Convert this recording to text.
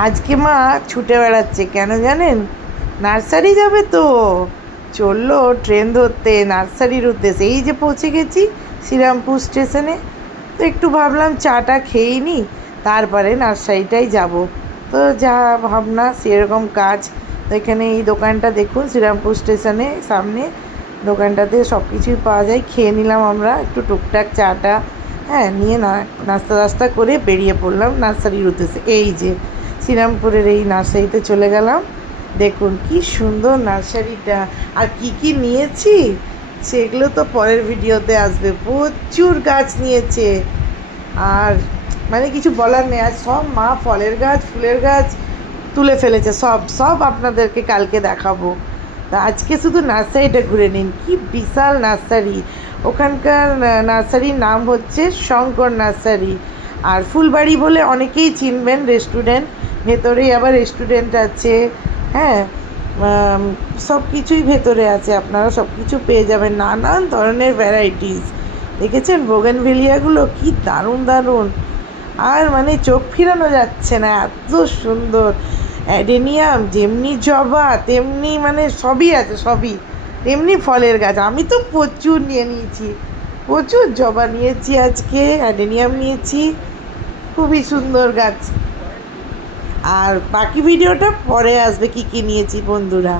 আজকে মা ছুটে বেড়াচ্ছে, কেন জানেন? নার্সারি যাবে তো। চললো ট্রেন ধরতে নার্সারির উদ্দেশ্যে। এই যে পৌঁছে গেছি শ্রীরামপুর স্টেশনে। তো একটু ভাবলাম চাটা খেয়েই নি, তারপরে নার্সারিটাই যাব। তো যা ভাবনা সেরকম কাজ। তো এখানে এই দোকানটা দেখুন, শ্রীরামপুর স্টেশনে সামনে দোকানটাতে সব কিছুই পাওয়া যায়। খেয়ে নিলাম আমরা একটু টুকটাক চাটা, হ্যাঁ, নিয়ে নাস্তা টাস্তা করে বেরিয়ে পড়লাম নার্সারির উদ্দেশ্যে। এই যে শ্রীরামপুরের এই নার্সারিতে চলে গেলাম। দেখুন কি সুন্দর নার্সারিটা। আর কি কি নিয়েছি সেগুলো তো পরের ভিডিওতে আসবে। প্রচুর গাছ নিয়েছে, আর মানে কিছু বলার নেই। আর সব মা ফলের গাছ ফুলের গাছ তুলে ফেলেছে, সব সব আপনাদেরকে কালকে দেখাবো। তা আজকে শুধু নার্সারিটা ঘুরে নিন, কি বিশাল নার্সারি। ওখানকার নার্সারির নাম হচ্ছে শঙ্কর নার্সারি। আর ফুলবাড়ি বলে অনেকেই চিনবেন রেস্টুরেন্ট, ভেতরেই আবার রেস্টুরেন্ট আছে। হ্যাঁ, সব কিছুই ভেতরে আছে, আপনারা সব কিছু পেয়ে যাবেন, নানান ধরনের ভ্যারাইটিস। দেখেছেন বোগেনভেলিয়াগুলো কি দারুণ দারুণ, আর মানে চোখ ফিরানো যাচ্ছে না, এত সুন্দর। অ্যাডেনিয়াম যেমনি জবা তেমনি মানে সবই আছে, সবই তেমনি ফলের গাছ। আমি তো প্রচুর নিয়ে নিয়েছি, প্রচুর জবা নিয়েছি, আজকে অ্যাডেনিয়াম নিয়েছি, খুবই সুন্দর গাছ। আর বাকি ভিডিওটা পরে আসবে কি কি নিয়েছি বন্ধুরা।